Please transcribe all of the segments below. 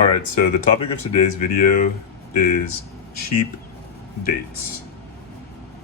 All right, so the topic of today's video is cheap dates.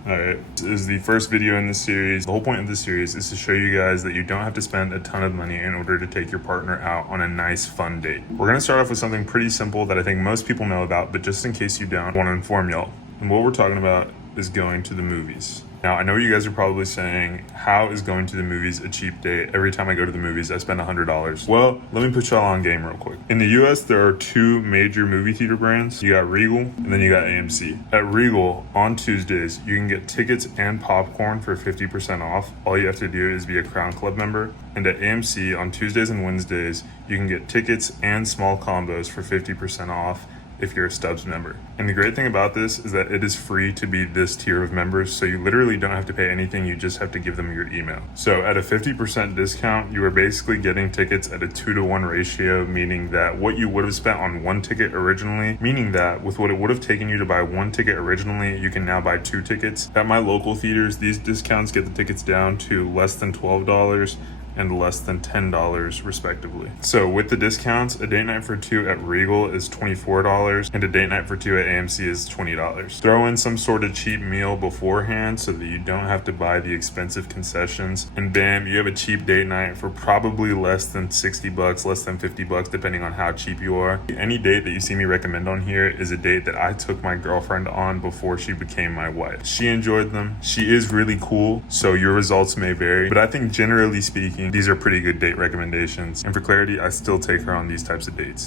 All right, this is the first video in this series. The whole point of this series is to show you guys that you don't have to spend a ton of money in order to take your partner out on a nice, fun date. We're gonna start off with something pretty simple that I think most people know about, but just in case you don't, I wanna inform y'all. And what we're talking about is going to the movies. Now, I know you guys are probably saying, how is going to the movies a cheap date? Every time I go to the movies, I spend $100. Well, let me put y'all on game real quick. In the US, there are two major movie theater brands. You got Regal, and then you got AMC. At Regal, on Tuesdays, you can get tickets and popcorn for 50% off. All you have to do is be a Crown Club member. And at AMC, on Tuesdays and Wednesdays, you can get tickets and small combos for 50% off if you're a Stubs member. And the great thing about this is that it is free to be this tier of members, so you literally don't have to pay anything, you just have to give them your email. So at a 50% discount, you are basically getting tickets at a 2-to-1 ratio, meaning that what you would have spent on one ticket originally, meaning that with what it would have taken you to buy one ticket originally, you can now buy 2 tickets. At my local theaters, these discounts get the tickets down to less than $12 and less than $10 respectively. So with the discounts, a date night for 2 at Regal is $24 and a date night for 2 at AMC is $20. Throw in some sort of cheap meal beforehand so that you don't have to buy the expensive concessions, and bam, you have a cheap date night for probably less than $60, less than $50 depending on how cheap you are. Any date that you see me recommend on here is a date that I took my girlfriend on before she became my wife. She enjoyed them. She is really cool, so your results may vary, but I think generally speaking, these are pretty good date recommendations. And for clarity, I still take her on these types of dates.